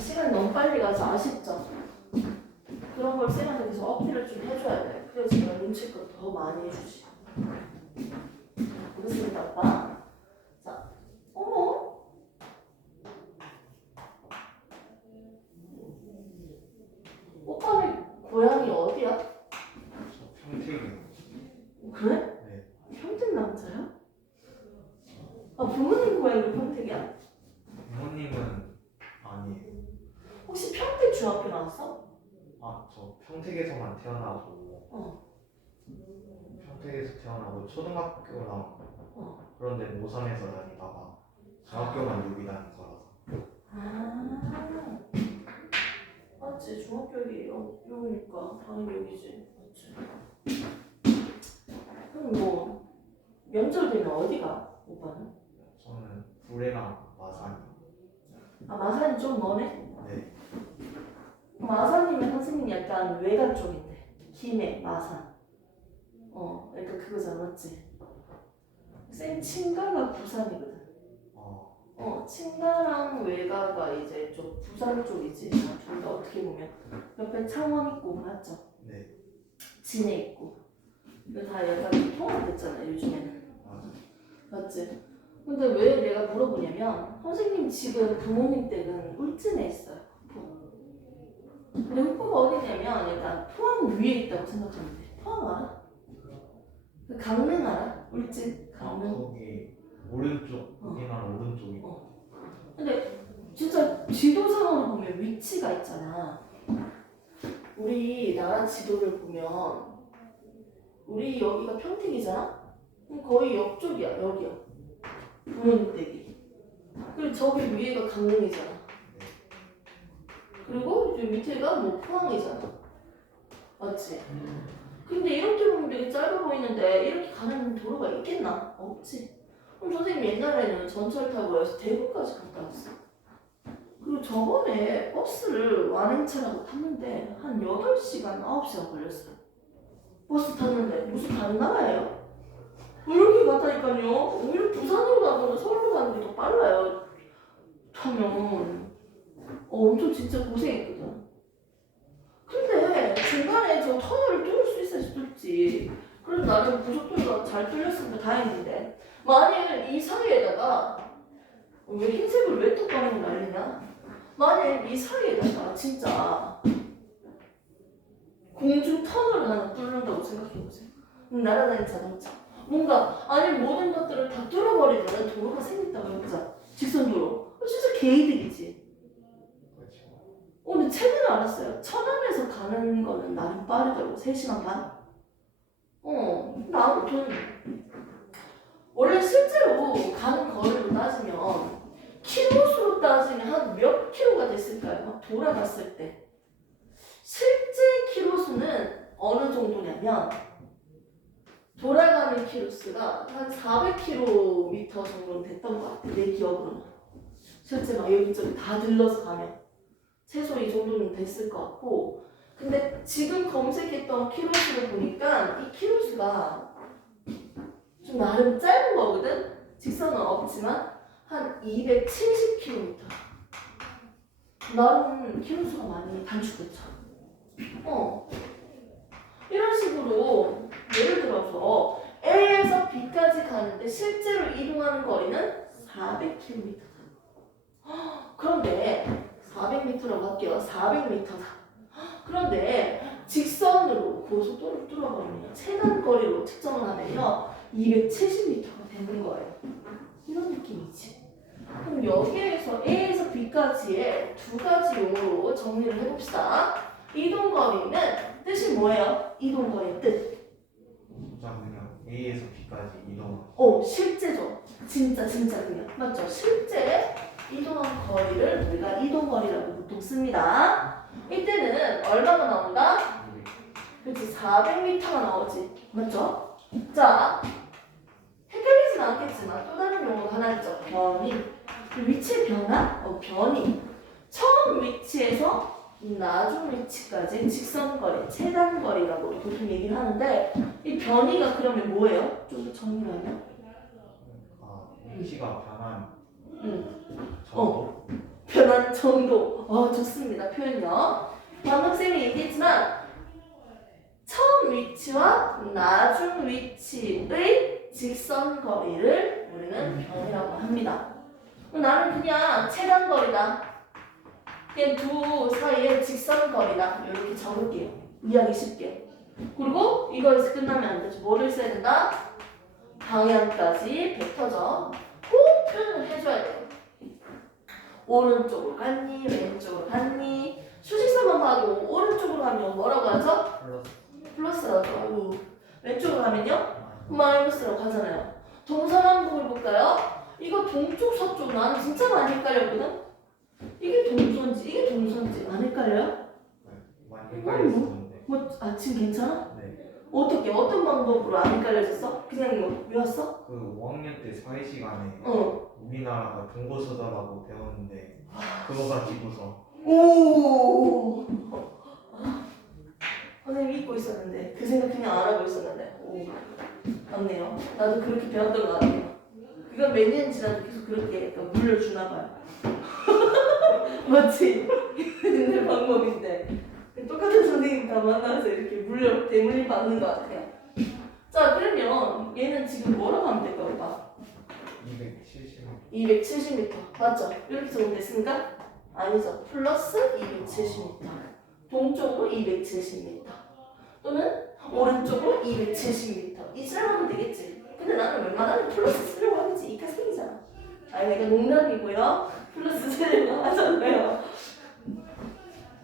시간이 너무 빨리 가서 아쉽죠? 그런 걸 쌤한테 계속 어필을 좀 해줘야 돼. 그래서 제가 눈치껏 더 많이 해주지. 알겠습니다, 아빠. 자, 어머? 오빠네 고향이 어디야? 저 평택이요. 그래? 네. 평택 남자야? 아, 부모님 고향이 평택이야? 부모님은 아니에요. 혹시 평택 중학교 나왔어? 아, 저 평택에서만 태어나고 평택에서 태어나고 초등학교랑 그런데 모산에서 다니다가 중학교만 여기 다닌 거라서. 아, 맞지. 중학교 여기니까 당연히 여기지. 맞지. 그럼 뭐 명절 되면 어디가? 오빠는? 저는 구례랑 마산이. 아, 마산이 좀 머네? 네. 마산이면 선생님이 약간 외가 쪽인데 김해, 마산. 그러니까 그거잖아, 맞지? 쌤 친가가 부산이거든. 친가랑 외가가 이제 좀 부산 쪽이지. 둘 다 어떻게 보면 옆에 창원 있고 맞죠? 네. 진해 있고. 이거 다 약간 좀 통합됐잖아 요즘에는. 맞지? 근데 왜 내가 물어보냐면 선생님 지금 부모님 댁은 울진에 있어요. 근데 흑포가 어디냐면 약간 포항 위에 있다고 생각하면 돼. 포항 알아? 그 강릉 알아? 울진? 강릉? 거기 오른쪽, 우리나라 오른쪽이. 근데 진짜 지도상으로 보면 위치가 있잖아. 우리 나라 지도를 보면 우리 여기가 평택이잖아? 그럼 거의 옆쪽이야, 여기야. 부모님 댁이. 그리고 저기 위에가 강릉이잖아. 그리고 저 밑에가 뭐 포항이잖아. 맞지? 근데 이렇게 보면 되게 짧아 보이는데 이렇게 가는 도로가 있겠나? 없지. 그럼 선생님 옛날에는 전철 타고 여기서 대구까지 갔다 왔어. 그리고 저번에 버스를 완행차라고 탔는데 한 8시간, 9시간 걸렸어요. 버스 탔는데 무슨 다른 나라예요? 이렇게 갔다니까요. 오히려 부산으로 가거나 서울로 가는 게 더 빨라요. 타면 엄청 진짜 고생했거든. 근데 중간에 저 터널을 뚫을 수 있어야 뚫지. 그래서 나는 고속도로가 잘 뚫렸으니까 다행인데 만약 이 사이에다가 왜 흰색을 왜 또 까는 거 난리냐? 만약 이 사이에다가 진짜 공중 터널을 하나 뚫는다고 생각해보세요. 날아다니는 자동차 뭔가 아니 모든 것들을 다 뚫어버리는 도로가 생긴다고 해보자. 직선도로. 진짜 개이득이지. 그렇죠. 근데 최근에 알았어요. 천안에서 가는 거는 나름 빠르다고. 3시간 반? 아무튼 원래 실제로 가는 거리로 따지면 킬로수로 따지면 한 몇 킬로가 됐을까요? 막 돌아갔을 때 실제 킬로수는 어느 정도냐면 돌아가는 킬로수가 한 400km 정도는 됐던 것 같아. 내 기억으로는. 실제 막 여기저기 다 들러서 가면 최소 이 정도는 됐을 것 같고, 근데 지금 검색했던 킬로수를 보니까 이 킬로수가 좀 나름 짧은 거거든? 직선은 없지만 한 270km. 나름 킬로수가 많이 단축됐죠. 이런 식으로 예를 들어서 A에서 B까지 가는데 실제로 이동하는 거리는 400km다. 그런데 400m라고 할게요. 400m다. 그런데 직선으로 고속도로를 뚫어버리면 최단거리로 측정을 하면요 270m가 되는 거예요. 이런 느낌이지. 그럼 여기에서 A에서 B까지의 두 가지 용어로 정리를 해봅시다. 이동거리는 뜻이 뭐예요? 이동거리의 뜻. 그냥 A에서 B까지 이동. 실제죠. 진짜 그냥. 맞죠? 실제 이동한 거리를 우리가 이동거리라고 보통 씁니다. 이때는 얼마가 나온다? 그렇지, 400m가 나오지. 맞죠? 자, 헷갈리진 않겠지만 또 다른 용어가 하나 있죠. 변이. 위치의 변화? 변이. 처음 위치에서 나중 위치까지 직선거리, 최단거리라고 보통 얘기를 하는데 이 변이가 그러면 뭐예요? 좀 더 정리를 하면? 위치가 변한 응. 정도? 변한 정도. 좋습니다. 표현요. 방금 쌤이 얘기했지만 처음 위치와 나중 위치의 직선 거리를 우리는 변이라고 합니다. 나는 그냥 최단 거리다. 그냥 두 사이의 직선 거리다. 이렇게 적을게요. 이해하기 쉽게. 그리고 이거에서 끝나면 안 되죠. 뭐를 써야 된다? 방향까지 벡터죠. 꼭 표현을 해줘야 돼요. 오른쪽으로 갔니? 왼쪽으로 갔니? 수직선만 봐도 오른쪽으로 가면 뭐라고 하죠? 플러스라고 하고 왼쪽으로 가면요? 마이너스라고 하잖아요. 동서남북을 볼까요? 이거 동쪽 서쪽 나는 진짜 많이 헷갈렸거든? 이게 동서인지 이게 동서인지 안 헷갈려요? 많이 헷갈렸었는데. 지금 괜찮아? 네. 어떻게 어떤 방법으로 안 헷갈려졌어? 그냥 이거 외웠어? 그 5학년 때 사회 시간에 우리나라가 동고서다라고 배웠는데 그거 가지고서 오. 선생님 잊고 있었는데 그 생각 그냥 안 하고 있었는데 맞네요. 나도 그렇게 배웠던 것 같아요. 그건 몇 년 지나도 계속 그렇게 약간 물려주나 봐요. 맞지? 옛날 방법인데 똑같은 선생님 다 만나서 이렇게 물려 대물림 받는 것 같아요. 자 그러면 얘는 지금 뭐라고 하면 될까 봐? 270m 맞죠? 이렇게 적으면 됐습니까? 아니죠. 플러스 270m 동쪽으로 270m 또는 오른쪽으로 270m 이처럼 하면 되겠지. 근데 나는 웬만하면 플러스 쓰려고 하겠지. 이카생이잖아. 아니 내가 농담이고요. 플러스 쓰려고 하잖아요.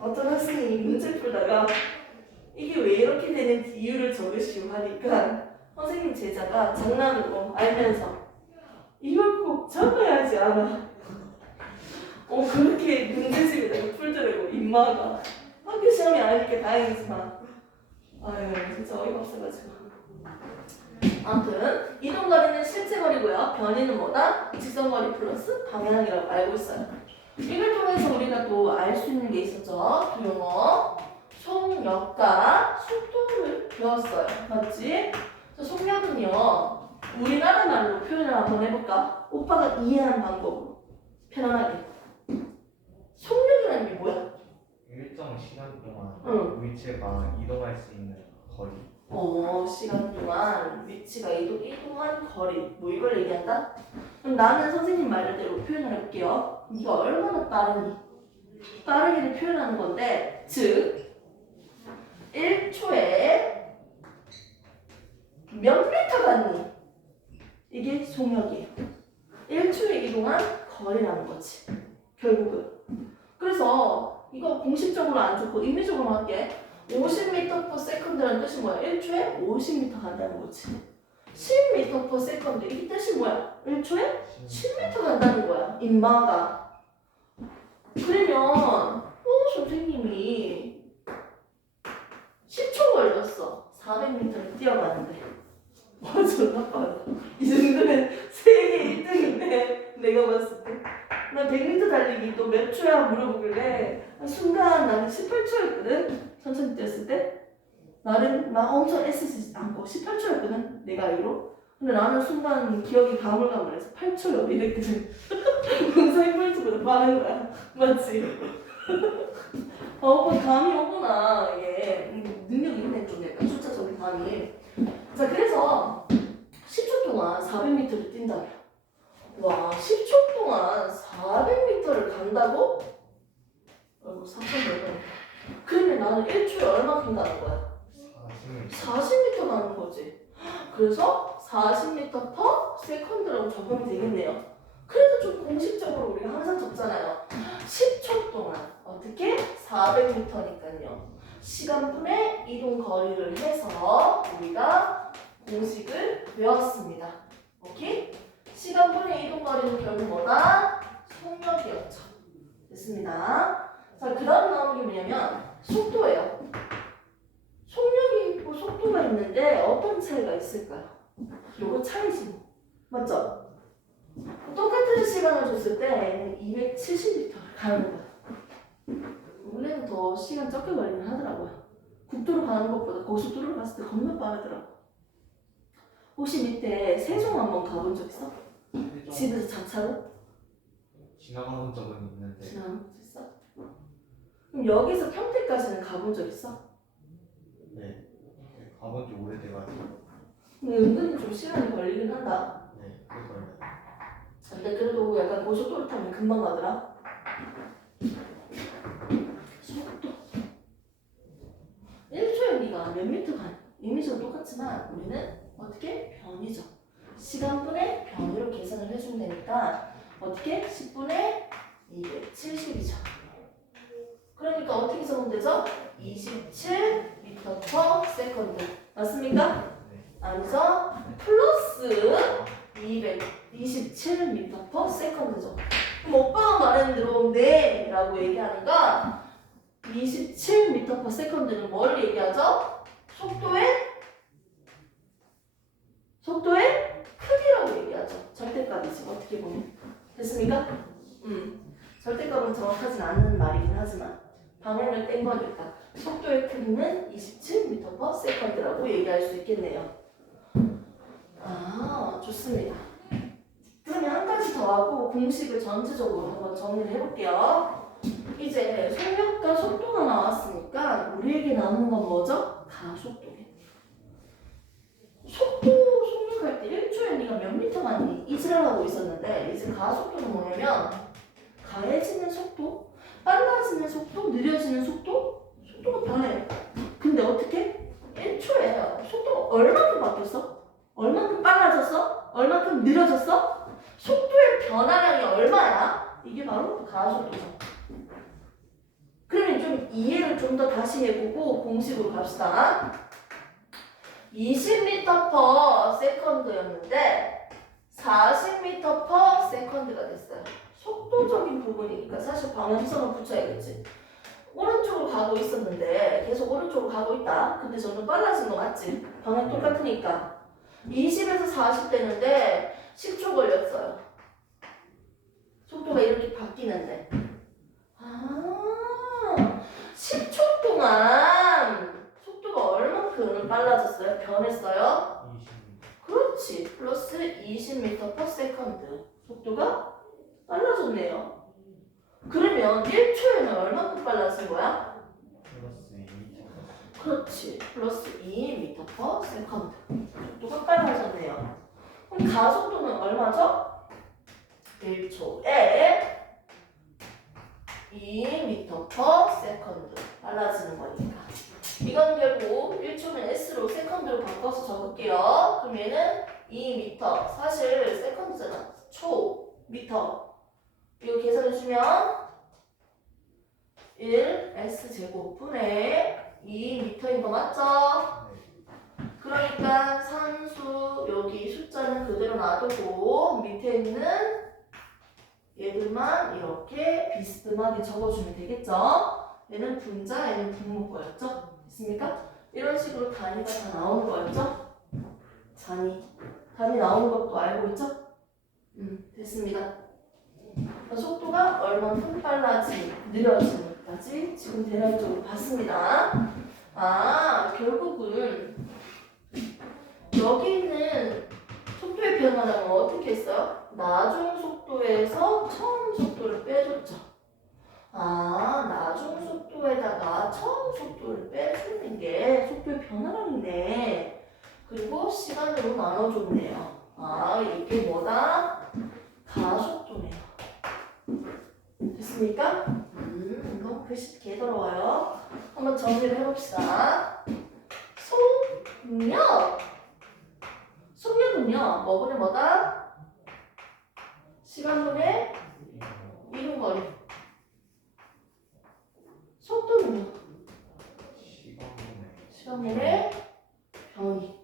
어떤 학생이 문제 풀다가 이게 왜 이렇게 되는지 이유를 적으시오 하니까 선생님 제자가 장난으로 알면서 이걸 꼭 적어야지 않아. 그렇게 문제집에다가 풀더라고 인마가. 학교 시험이 아니니까 다행이지만 아유 진짜 어이가 없어가지고. 아무튼 이동거리는 실제 거리고요. 변이는 뭐다? 직선거리 플러스 방향이라고 알고 있어요. 이걸 통해서 우리가 또 알 수 있는 게 있었죠. 영어 속력과 속도를 배웠어요. 맞지? 속력은요 우리나라 말로 표현을 한번 해볼까? 오빠가 이해하는 방법으로 편안하게. 속력이라는 게 뭐야? 일정 시간 동안 응. 위치가 이동할 수 있는 거리. 시간 동안 위치가 이동한 거리 뭐 이걸 얘기한다? 그럼 나는 선생님 말대로 표현을 해볼게요. 네가 얼마나 빠르니? 빠르기를 표현하는 건데 즉 1초에 몇 미터 갔니? 이게 속력이에요. 1초에 이동한 거리라는 거지 결국은. 그래서 이거 공식적으로 안 좋고 의미적으로 할게. 50m/s라는 뜻이 뭐야? 1초에 50m 간다는 거지. 10m/s 이게 뜻이 뭐야? 1초에 10m 간다는 거야. 인마가. 그러면 선생님이 10초 걸렸어. 400m를 뛰어가는데. 존나 빠르다. 이 정도면 세계 1등인데 내가 봤을 때. 나 100m 달리기 또 몇 초야 물어보길래 순간 나는 18초였거든. 천천히 뛰었을 때 나는 막 엄청 애쓰지 않고 18초였거든 내가 알기로. 근데 나는 순간 기억이 가물가물해서 8초요 이랬거든. 영상 폴트보다 빠른 거야. 맞지? 오빠 감이 오구나. 이게 능력이 있네. 좀 약간 숫자적인 감이. 자 그래서 10초 동안 400m를 뛴다. 와 10초 동안 400m를 간다고? 아이고 4,000m. 그러면 나는 1초에 얼마큼 가는 거야? 40m 가는 거지. 그래서 40m/s라고 적으면 되겠네요. 그래도 좀 공식적으로 우리가 항상 적잖아요. 10초 동안 어떻게? 400m니까요. 시간분의 이동 거리를 해서 우리가 공식을 배웠습니다. 오케이? 시간분의 이동 거리는 결국 뭐다? 속력이었죠. 됐습니다. 자, 그 다음 나오는 게 뭐냐면 속도예요. 속력이 있고 속도가 있는데 어떤 차이가 있을까요? 요거 차이지. 맞죠? 똑같은 시간을 줬을 때 270m를 가는 거야. 원래는 더 시간 적게 걸리긴 하더라고요. 국도로 가는 것보다 고속도로로 갔을 때 겁나 빠르더라고. 혹시 밑에 세종 한번 가본 적 있어? 집에서 자차로? 지나가본 적은 있는데 지나간 적 있어? 그럼 여기서 평택까지는 가본 적 있어? 네 가본 지 오래돼가지고 근데 은근히 좀 시간이 걸리긴 한다. 네 그걸 근데 그래도 약간 고속도로 타면 금방 가더라. 속도 1초에 네가 몇 미터 가 이미지는 똑같지만 우리는 어떻게? 변이죠. 시간분의 변이로 계산을 해주면 되니까 어떻게? 10분의 270이죠. 그러니까 어떻게 적으면 되죠? 27m/s 맞습니까? 네. 아니죠? 플러스 227m/s죠. 그럼 오빠가 말하는 대로 네 라고 얘기하니까 27m/s는 뭐를 얘기하죠? 속도의 크기라고 얘기하죠. 절대값이지 어떻게 보면. 됐습니까? 절대값은 정확하진 않는 말이긴 하지만 방향을 뗀 거니까 속도의 크기는 27m/s라고 얘기할 수 있겠네요. 아, 좋습니다. 그러면 한 가지 더 하고 공식을 전체적으로 한번 정리를 해볼게요. 이제 속력과 속도가 나왔으니까 우리에게 남은 건 뭐죠? 가속도겠네요. 속도 속력할 때 1초에 네가 몇 미터 가니 이지랄 하고 있었는데 이제 가속도는 뭐냐면 가해지는 속도, 빨라지는 속도, 느려지는 속도, 속도가 변해요. 근데 어떻게? 1초에 속도가 얼마큼 바뀌었어? 얼마큼 빨라졌어? 얼마큼 느려졌어? 속도의 변화량이 얼마야? 이게 바로 가속도죠. 그러면 좀 이해를 좀 더 다시 해보고 공식으로 갑시다. 20m/s였는데 40m/s가 됐어요. 속도적인 부분이니까 사실 방향성을 붙여야겠지. 오른쪽으로 가고 있었는데 계속 오른쪽으로 가고 있다. 근데 점점 빨라진 거 맞지? 방향 똑같으니까 20에서 40 되는데 10초 걸렸어요. 속도가 이렇게 바뀌는데 10초 동안 속도가 얼마큼 빨라졌어요? 변했어요? 20m 그렇지. 플러스 20m/s. 속도가 빨라졌네요. 그러면 1초에는 얼마큼 빨라진 거야? 플러스 2m 그렇지. 플러스 2m/s. 속도가 빨라졌네요. 그럼 가속도는 얼마죠? 1초에 2m/s 빨라지는 거니까. 이건 결국 1초면 s로 세컨드로 바꿔서 적을게요. 그럼 얘는 2m. 사실 세컨드잖아. 초, 미터. 이거 계산해주면 1s제곱분의 2m인 거 맞죠? 그러니까 산수 여기 숫자는 그대로 놔두고 밑에 있는 얘들만 이렇게 비스듬하게 적어주면 되겠죠? 얘는 분자, 얘는 분모거였죠? 됐습니까? 이런 식으로 단위가 다 나오는 거였죠? 단위 나오는 것도 알고 있죠? 됐습니다. 속도가 얼만큼 빨라지, 느려지는까지 지금 대략적으로 봤습니다. 아, 결국은 여기 있는 속도의 변화량은 어떻게 했어요? 나중 속도에서 처음 속도를 빼줬죠. 아, 나중 속도에다가 처음 속도를 빼주는 게 속도의 변화량이네. 그리고 시간으로 나눠줬네요. 아, 이게 뭐다? 가속도네요. 됐습니까? 너무 글씨 개더러워요. 한번 정리를 해봅시다. 속력. 속력은요, 뭐분의 뭐다? 시간분의 이동거리. 속도는요? 시간분의 변이.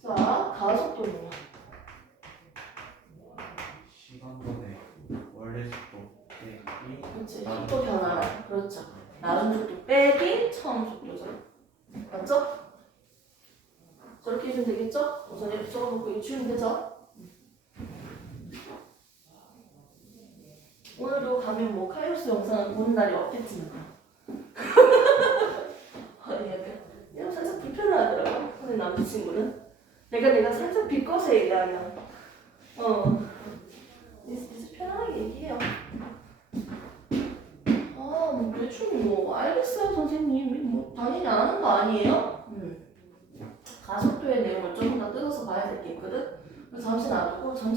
자, 가속도는요? 시간분의 원래 속도 빼기 그렇지. 속도 변화. 그렇죠. 나중 속도 빼기 처음 속도죠. 맞죠? 저렇게 해주면 되겠죠? 우선 이렇게 적어놓고 이거 주면 되죠? 오늘도 가면 뭐 카이로스 영상을 보는 날이 없겠지만 아니 약간 살짝 불편하더라고 오늘 남자친구는 내가 살짝 비꼬서 얘기하면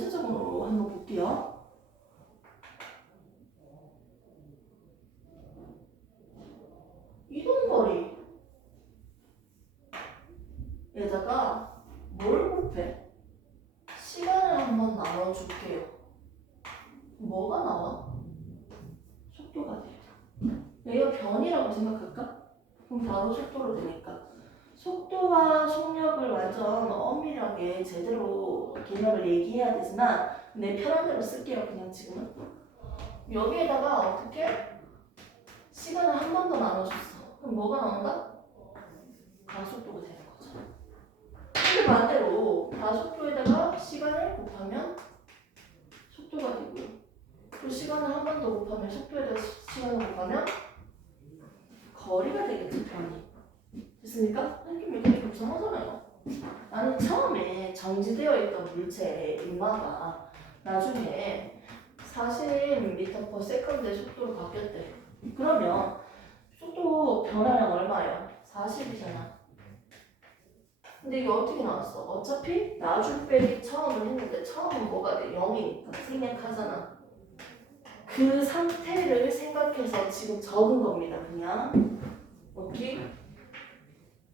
전체적으로 한번 볼게요. 이동거리 에다가 뭘 곱해? 시간을 한번 나눠줄게요. 뭐가 나와? 속도가 돼. 얘가 변이라고 생각할까? 그럼 바로 속도로 되니까. 속도와 속력을 완전 엄밀하게 제대로 개념을 얘기해야 되지만 내 편한 대로 쓸게요. 그냥 지금은. 여기에다가 어떻게? 시간을 한 번 더 나눠줬어. 그럼 뭐가 나온다? 가속도가 되는 거죠. 근데 반대로 가속도에다가 시간을 곱하면 속도가 되고요. 또 시간을 한 번 더 곱하면 속도에다가 시간을 곱하면 거리가 되겠죠. 변이. 됐습니까? 좀 이렇게 불쌍하잖아요. 나는 처음에 정지되어 있던 물체의 인마가 나중에 40m/s의 속도로 바뀌었대. 그러면 속도 변화량 얼마예요? 40이잖아. 근데 이게 어떻게 나왔어? 어차피 나중 빼기 처음을 했는데 처음은 뭐가 돼? 0이니까 생략하잖아. 그 상태를 생각해서 지금 적은 겁니다. 그냥. 오케이?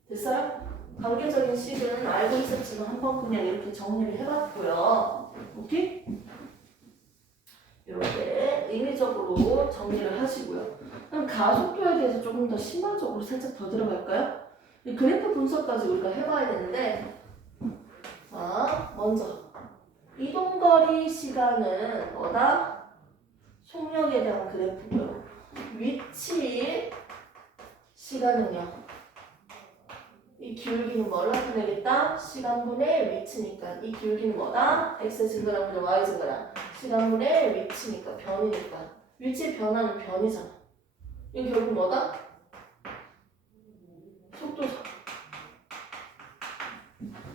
됐어요? 관계적인 식은 알고 있었지만 한번 그냥 이렇게 정리를 해봤고요. 오케이? 이렇게 의미적으로 정리를 하시고요. 그럼 가속도에 대해서 조금 더 심화적으로 살짝 더 들어갈까요? 이 그래프 분석까지 우리가 해봐야 되는데, 자, 먼저 이동거리 시간은 뭐다? 속력에 대한 그래프고요. 위치 시간은요. 이 기울기는 뭘 나타내겠다? 시간분의 위치니까. 이 기울기는 뭐다? x 증가량 분의 y 증가량. 시간분의 위치니까 변이니까. 위치의 변화는 변이잖아. 이게 결국 뭐다? 속도죠.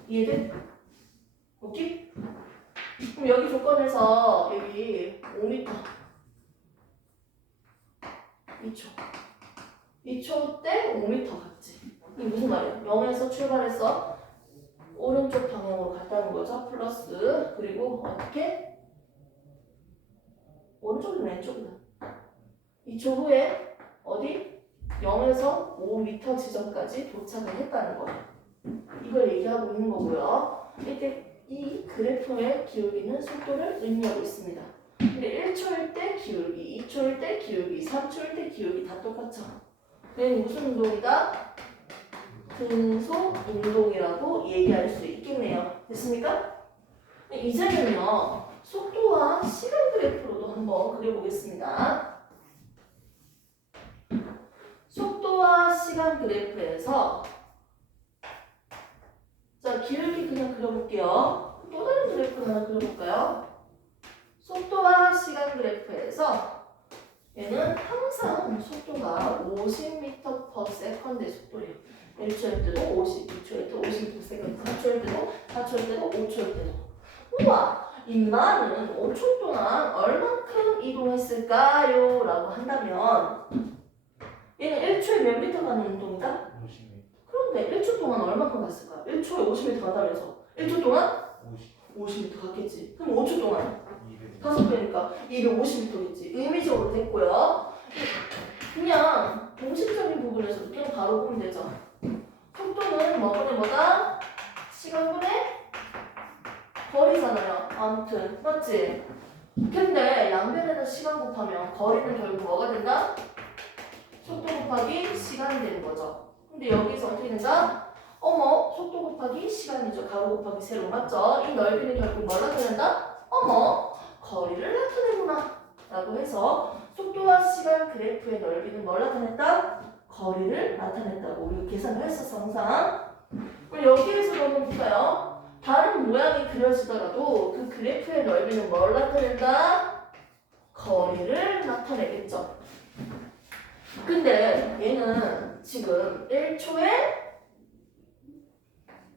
이해돼? 오케이? 그럼 여기 조건에서 여기 5m 2초 2초 때 5m 갔지. 이게 무슨 말이야? 0에서 출발해서 오른쪽 방향으로 갔다는 거죠. 플러스 그리고 어떻게? 오른쪽이든 왼쪽이든 2초 후에 어디? 0에서 5m 지점까지 도착을 했다는 거예요. 이걸 얘기하고 있는 거고요. 이때 이 그래프의 기울기는 속도를 의미하고 있습니다. 근데 1초일 때 기울기, 2초일 때 기울기, 3초일 때 기울기 다 똑같죠. 얘는 무슨 운동이다? 등속 운동이라고 얘기할 수 있겠네요. 됐습니까? 이제는요, 속도와 시간 그래프로도 한번 그려보겠습니다. 속도와 시간 그래프에서 자, 기울기 그냥 그려볼게요. 또 다른 그래프 하나 그려볼까요? 속도와 시간 그래프에서 얘는 항상 속도가 50m/s의 속도예요. 1초일 때도 50, 2초일 때도 50m/s, 4초일 때도 4초일 때도 5초일 때도. 우와! 인간은 5초 동안 얼만큼 이동했을까요? 라고 한다면 얘는 1초에 몇 미터 가는 운동이다? 50m. 그런데 1초 동안 얼만큼 갔을까? 1초에 50m 간다면서 1초 동안 50. 50m 갔겠지. 그럼 5초 동안 200. 5배니까 250m겠지. 의미적으로 됐고요. 그냥 공식적인 부분에서 그냥 바로 보면 되죠. 속도는 뭐분의 뭐다? 시간분의 거리잖아요. 아무튼 맞지? 근데 양변에다 시간 곱하면 거리는 결국 뭐가 된다? 속도 곱하기 시간이 되는 거죠. 근데 여기서 어떻게 된다? 어머, 속도 곱하기 시간이죠. 가로 곱하기 세로 맞죠? 이 넓이는 결국 뭘 나타낸다? 어머, 거리를 나타내구나 라고 해서 속도와 시간 그래프의 넓이는 뭘 나타냈다? 거리를 나타낸다고 우리가 계산을 했었어 항상. 그럼 여기에서 보면 볼까요? 다른 모양이 그려지더라도 그 그래프의 넓이는 뭘 나타낸다? 거리를 나타내겠죠. 근데 얘는 지금 1초에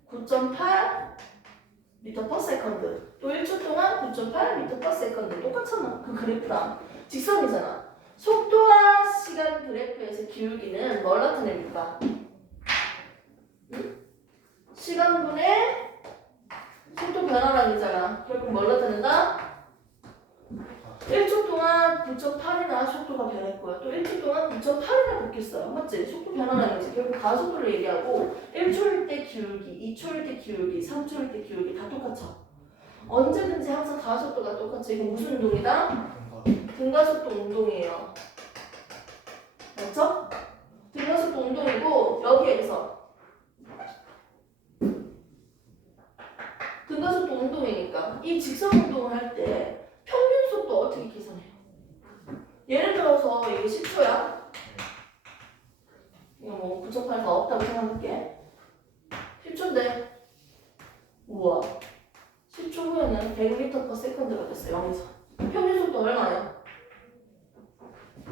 9.8 m/s 또 1초 동안 9.8 m/s 똑같잖아. 그 그래프랑 직선이잖아. 속도와 시간 그래프에서 기울기는 뭘 나타냅니까? 응? 시간분의 속도 변화량이잖아. 결국 뭘 나타낸다? 1초 동안 9.8이나 속도가 변했고요. 또 1초 동안 9.8이나 바뀌었어요. 맞지? 속도 변화량이지. 결국 가속도를 얘기하고 1초일 때 기울기, 2초일 때 기울기, 3초일 때 기울기 다 똑같죠. 언제든지 항상 가속도가 똑같죠. 이거 무슨 운동이다? 등가속도 운동이에요. 맞죠? 등가속도 운동이고 여기에서 등가속도 운동이니까 이 직선 운동을 할 때 평균 속도 어떻게 계산해요? 예를 들어서 이거 10초야. 이거 뭐 9.8가 없다고 생각할게. 10초인데 우와 10초 후에는 100m/s가 됐어. 0에서 평균 속도 얼마예요?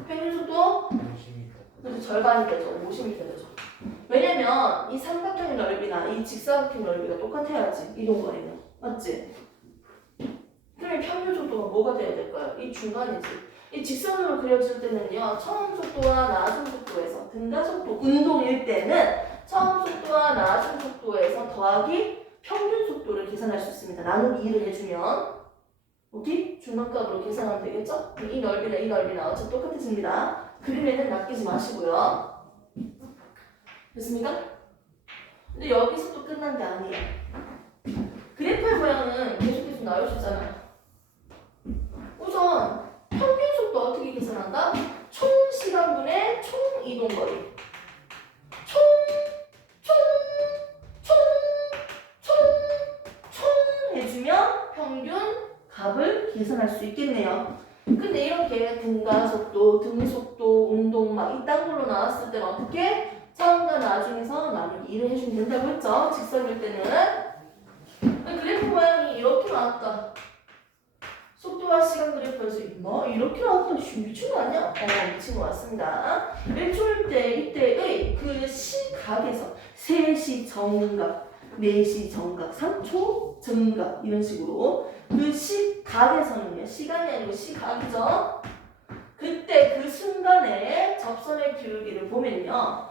평균 속도 50m. 그래서 절반이 되죠. 50m 되죠. 왜냐면 이 삼각형의 넓이나 이 직사각형 넓이가 똑같아야지. 이동거리는. 맞지? 그러면 평균 속도가 뭐가 돼야 될까요? 이 중간이지. 이 직선으로 그려질 때는요. 처음 속도와 나중 속도에서 등가속도 운동일 때는 처음 속도와 나중 속도에서 더하기 평균 속도를 계산할 수 있습니다. 나누기 2를 해주면 오케이? 중간값으로 계산하면 되겠죠? 이 넓이나 이 넓이나 어차피 똑같아집니다. 그림에는 낚이지 마시고요. 됐습니까? 근데 여기서 또 끝난 게 아니에요. 그래프의 모양은 계속 나올 수 있잖아요. 우선 평균 속도 어떻게 계산한다? 총 시간분의 총 이동거리. 총 해주면 평균 값을 계산할 수 있겠네요. 근데 이렇게 등가속도, 등속도, 운동 막 이딴 걸로 나왔을 때는 어떻게? 처음과 나중에서 나누기 2를 해주면 된다고 했죠? 직선일 때는. 그래프 모양이 이렇게 나왔다. 속도와 시간 그래프에서 뭐 이렇게 나왔다. 미친 거 아니야? 미친 거 같습니다. 1초일 때 이때의 그 시각에서 3시 정각, 4시 정각, 3초 정각 이런 식으로 그 시각에서는요. 시간이 아니고 시각이죠. 그때 그 순간에 접선의 기울기를 보면요.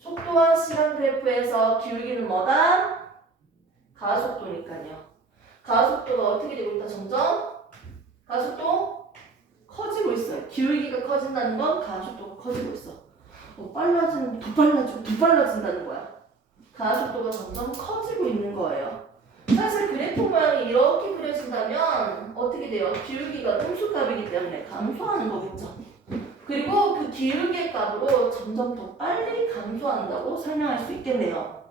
속도와 시간 그래프에서 기울기는 뭐다? 가속도니까요. 가속도가 어떻게 되고 있다? 점점 가속도 커지고 있어요. 기울기가 커진다는 건 가속도가 커지고 있어. 빨라지는 더 빨라진다는 거야. 가속도가 점점 커지고 있는 거예요. 사실 그래프 모양이 이렇게 그려진다면 어떻게 돼요? 기울기가 음수값이기 때문에 감소하는 거겠죠. 그리고 그 기울기의 값으로 점점 더 빨리 감소한다고 설명할 수 있겠네요.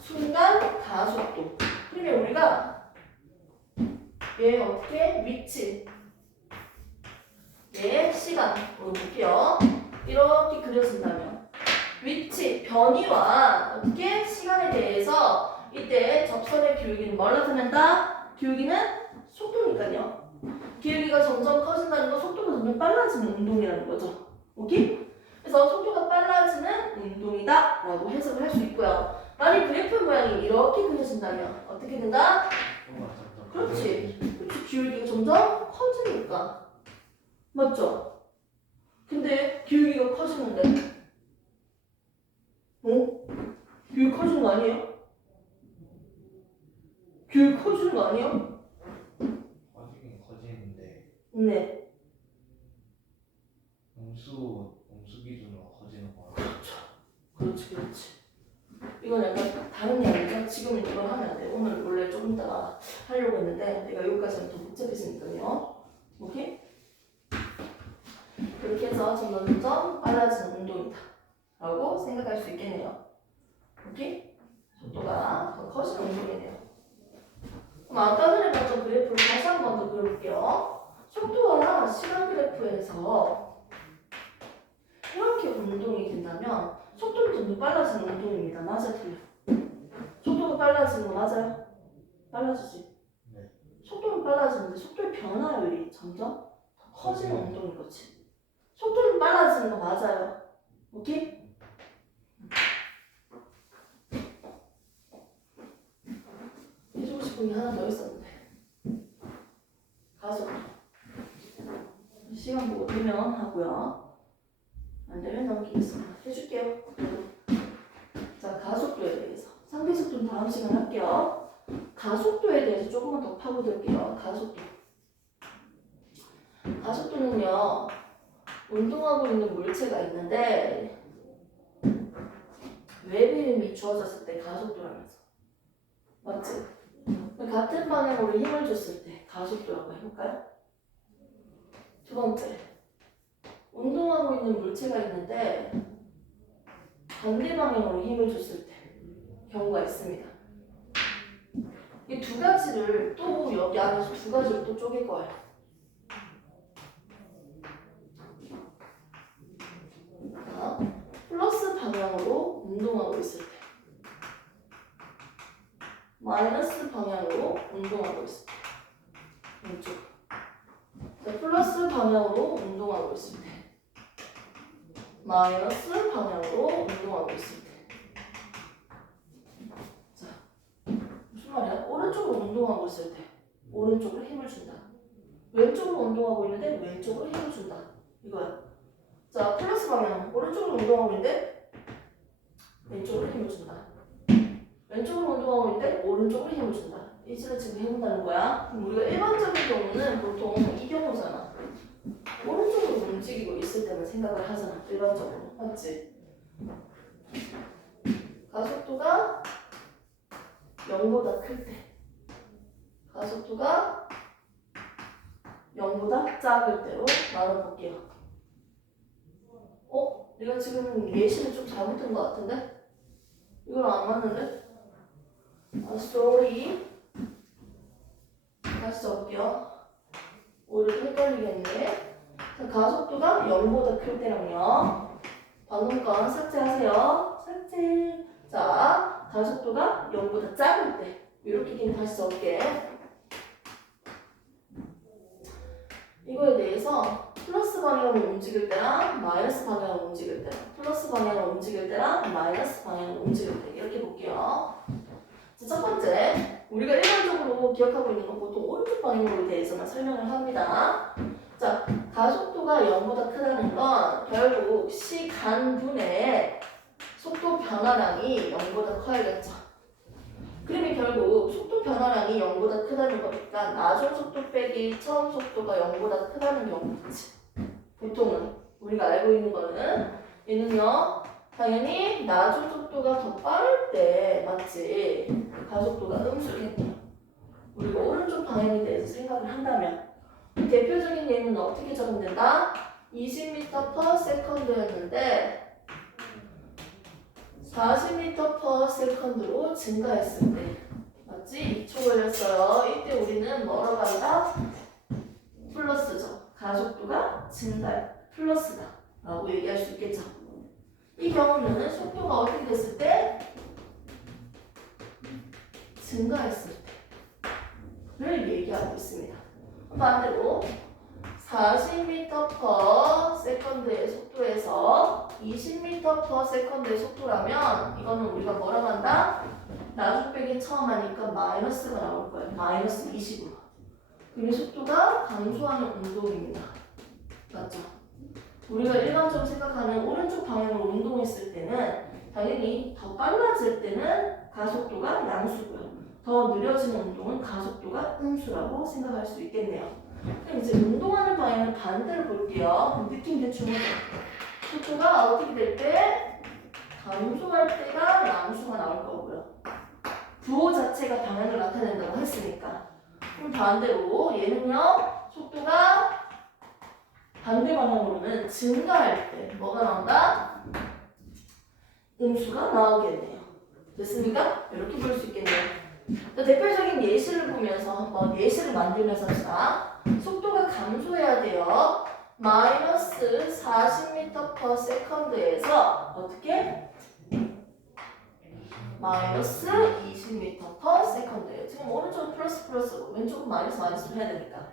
순간 가속도. 그러면 우리가 얘 어떻게? 위치, 얘 시간으로 볼게요. 이렇게 그려진다면 위치, 변이와 어떻게? 시간에 대해서 이때 접선의 기울기는 뭘 나타낸다? 기울기는 속도니까요. 기울기가 점점 커진다는 건 속도가 점점 빨라지는 운동이라는 거죠. 오케이? 그래서 속도가 빨라지는 운동이다 라고 해석을 할 수 있고요. 만약 그래프 모양이 이렇게 그려진다면 어떻게 된다? 그렇지. 기울기가 점점 커지니까. 맞죠? 근데 기울기가 커지는데 기울기 커지는 거 아니에요? 기울기 커지는 거 아니에요? 커지긴 커지는데 네. 음수 기준으로 커지는 거야. 그렇지. 이건 약간 다른 이야기죠. 지금 이걸 하면 안 돼. 오늘 원래 조금 이따가 하려고 했는데 내가 여기까지는 더 복잡해지니까요. 오케이? 그렇게 해서 점점 빨라지는 운동이다 라고 생각할 수 있겠네요. 오케이? 속도가 더 커지는 운동이네요. 그럼 아까 전에 봤던 그래프를 다시 한 번 더 그려볼게요. 속도와 시간 그래프에서 이렇게 운동이 된다면 속도는 점점 빨라지는 운동입니다. 맞아, 틀려? 속도가 빨라지는 거 맞아요? 빨라지지? 네. 속도는 빨라지는데 속도의 변화율이 점점 더 커지는 운동인 거지. 속도는 빨라지는 거 맞아요. 오케이? 해주고 싶은 게 하나 더 있었는데. 가속. 시간 보고 되면 하고요. 안 되면 넘기겠습니다. 해줄게요. 자, 가속도에 대해서. 상대속도는 다음 시간에 할게요. 가속도에 대해서 조금만 더 파고들게요. 가속도는요, 운동하고 있는 물체가 있는데 외부힘이 주어졌을 때 가속도라면서. 맞지? 같은 방향으로 힘을 줬을 때 가속도라고 해볼까요? 두 번째, 운동하고 있는 물체가 있는데 반대 방향으로 힘을 줬을 때 경우가 있습니다. 이 두 가지를 또 여기 안에서 두 가지를 또 쪼갤 거예요. 자, 플러스 방향으로 운동하고 있을 때, 마이너스 방향으로 운동하고 있을 때, 왼쪽. 자, 플러스 방향으로 운동하고 있을 때, 마이너스 방향으로 운동하고 있을 때. 자, 무슨 말이야? 오른쪽으로 운동하고 있을 때 오른쪽으로 힘을 준다. 왼쪽으로 운동하고 있는데 왼쪽으로 힘을 준다. 이거야. 자, 플러스 방향. 오른쪽으로 운동하고 있는데 왼쪽으로 힘을 준다. 왼쪽으로 운동하고 있는데 오른쪽으로 힘을 준다. 이지를 지금 해본다는 거야. 그럼 우리가 일반적인 경우는 보통 이 경우잖아. 오른쪽으로 움직이고 있을 때만 생각을 하잖아. 일반적으로. 맞지? 가속도가 0보다 클 때, 가속도가 0보다 작을 때로 나눠볼게요. 내가 지금 예시를 좀 잘못한 것 같은데? 이거랑 안 맞는데? sorry. 다시 적을게요. 오히려 헷갈리겠네. 자, 가속도가 0보다 클 때랑요. 방금 건 삭제하세요. 삭제. 자, 가속도가 0보다 작을 때. 이렇게 그냥 다시 적을게. 이거에 대해서 플러스 방향으로 움직일 때랑 마이너스 방향으로 움직일 때, 플러스 방향으로 움직일 때랑 마이너스 방향으로 움직일 때 이렇게 볼게요. 자, 첫 번째, 우리가 일반적으로 기억하고 있는 건 보통 오른쪽 방향으로에 대해서만 설명을 합니다. 자, 가속도가 0보다 크다는 건 결국 시간분의 속도 변화량이 0보다 커야겠죠. 그러면 결국 속도 변화량이 0보다 크다는 거니까 나중 속도 빼기 처음 속도가 0보다 크다는 경우겠지. 보통은 우리가 알고 있는 거는 얘는요, 당연히 나중 속도가 더 빠를 때 맞지? 가속도가 음수겠네요. 우리가 오른쪽 방향에 대해서 생각을 한다면 대표적인 예는 어떻게 적용된다? 20m/s였는데 40m/s로 증가했을 때 맞지? 2초 걸렸어요. 이때 우리는 뭐라고 한다? 플러스죠. 가속도가 증가해. 플러스다 라고 얘기할 수 있겠죠. 이 경우는 속도가 어떻게 됐을 때? 증가했을 때를 얘기하고 있습니다. 반대로 40m/s의 속도에서 20m/s의 속도라면 이거는 우리가 뭐라고 한다? 나중 빼기 처음 하니까 마이너스가 나올 거예요. 마이너스 20으로. 그게 속도가 감소하는 운동입니다. 맞죠? 우리가 일반적으로 생각하는 오른쪽 방향으로 운동했을 때는 당연히 더 빨라질 때는 가속도가 양수고요. 더 느려지는 운동은 가속도가 음수라고 생각할 수 있겠네요. 그럼 이제 운동하는 방향을 반대로 볼게요. 느낌 대충 해줘. 속도가 어떻게 될 때? 감소할 때가 양수가 나올 거고요. 부호 자체가 방향을 나타낸다고 했으니까. 그럼 반대로 얘는요. 속도가 반대 방향으로는 증가할 때 뭐가 나온다? 음수가 나오겠네요. 됐습니까? 이렇게 볼 수 있겠네요. 대표적인 예시를 보면서 한번 예시를 만들면서 합시다. 속도가 감소해야 돼요. 마이너스 40m/s에서 어떻게? 마이너스 20m/s예요. 지금 오른쪽은 플러스고 왼쪽은 마이너스로 해야 되니까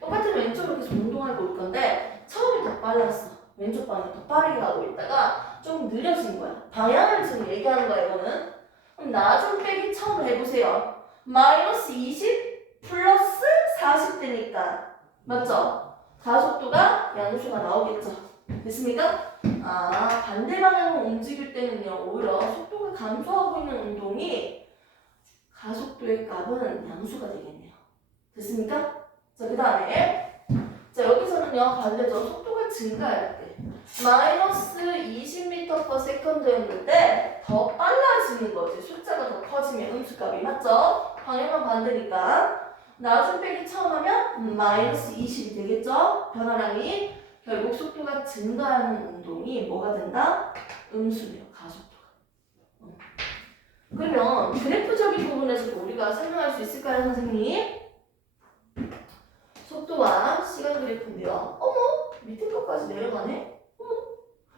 똑같은 왼쪽으로 계속 운동하고 올 건데 처음에 더 빨랐어. 왼쪽 방향 더 빠르게 가고 있다가 좀 느려진 거야. 방향을 지금 얘기하는 거야 이거는. 그럼 나중 빼기 처음으로 해보세요. 마이너스 20 플러스 40되니까 맞죠? 가속도가 양수가 나오겠죠. 됐습니까? 반대 방향으로 움직일 때는요 오히려 속도가 감소하고 있는 운동이 가속도의 값은 양수가 되겠네요. 됐습니까? 자, 그 다음에 자 여기서는요 반대죠. 속도가 증가할 때 마이너스 20m/s였는데 더 빨라지는 거지. 숫자가 더 커지면 음수값이 맞죠? 방향은 반대니까 나중 빼기 처음 하면 마이너스 20이 되겠죠? 변화량이 결국 속도가 증가하는 운동이 뭐가 된다? 음수네요. 가속도가. 그러면 그래프적인 부분에서도 우리가 설명할 수 있을까요, 선생님? 속도와 시간 그래프인데요. 어머, 밑에 것까지 내려가네? 어머,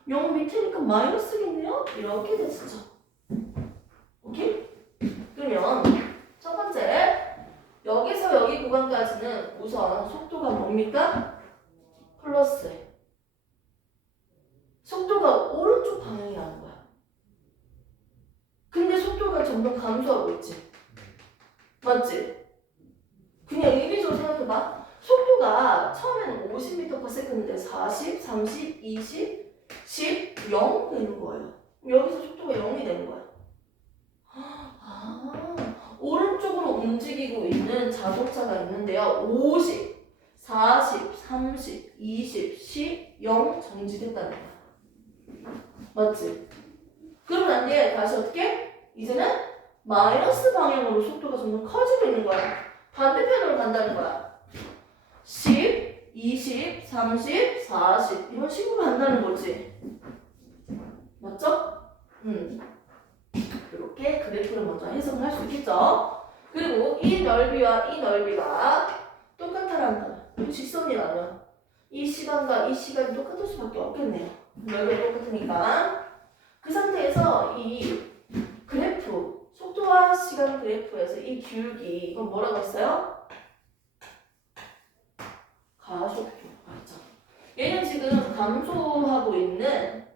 0 밑에니까 마이너스겠네요? 이렇게 됐었죠. 오케이? 그러면 첫 번째, 여기서 여기 구간까지는 우선 속도가 뭡니까? 플러스. 속도가 오른쪽 방향이라는 거야. 근데 속도가 점점 감소하고 있지. 맞지? 그냥 의미적으로 생각해봐. 속도가 처음에는 50m/s인데 40, 30, 20, 10, 0 되는 거예요. 여기서 속도가 0이 되는 거야. 오른쪽으로 움직이고 있는 자동차가 있는데요. 50, 40, 30, 20, 10, 0 정지됐다는 거야. 맞지? 그러면 안 돼. 다시 어떻게? 이제는 마이너스 방향으로 속도가 점점 커지고 있는 거야. 반대편으로 간다는 거야. 10, 20, 30, 40 이런 식으로 간다는 거지. 맞죠? 이렇게 그래프를 먼저 해석을 할 수 있겠죠? 그리고 이 넓이와 이 넓이가 똑같다라는 거야. 이 직선이라면 이 시간과 이 시간이 똑같을 수밖에 없겠네요. 넓이가 똑같으니까. 그 상태에서 이 그래프, 속도와 시간 그래프에서 이 기울기, 이건 뭐라고 했어요? 가속도. 맞죠? 얘는 지금 감소하고 있는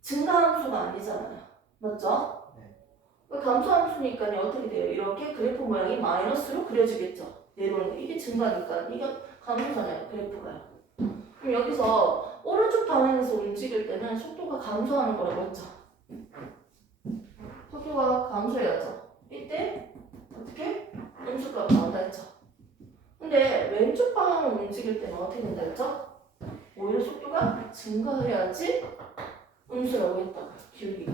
증가함수가 아니잖아요. 맞죠? 네. 감소함수니까 어떻게 돼요? 이렇게 그래프 모양이 마이너스로 그려지겠죠? 내려오는 게. 이게 증가니까. 이게 감소잖아요. 그래프가요. 그럼 여기서 오른쪽 방향에서 움직일 때는 속도가 감소하는 거라고 했죠? 속도가 감소해야죠. 이때 어떻게? 음수값 나온다 했죠? 근데 왼쪽 방향으로 움직일 때는 어떻게 된다 했죠? 오히려 속도가 증가해야지 음수라고 했다고. 기울기가.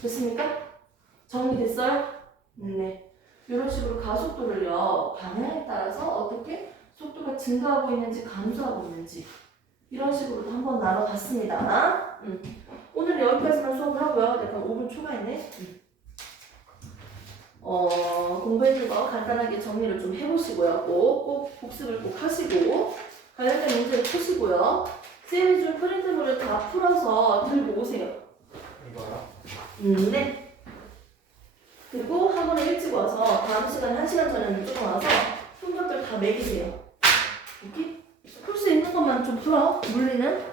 됐습니까? 정리됐어요? 네. 이런 식으로 가속도를요, 방향에 따라서 어떻게 속도가 증가하고 있는지 감소하고 있는지 이런 식으로도 한번 나눠봤습니다. 오늘 여기까지만 수업을 하고요. 약간 5분 초과했네. 공부해준 거 간단하게 정리를 좀 해보시고요. 꼭 복습을 꼭 하시고 관련된 문제를 푸시고요. 쌤이 준 프린트물을 다 풀어서 들고 오세요. 이거요? 네. 그리고 학원에 일찍 와서 다음 시간 1시간 전에는 조금 와서 품격들 다 매기세요. 오케이? 풀 수 있는 것만 좀 풀어. 물리는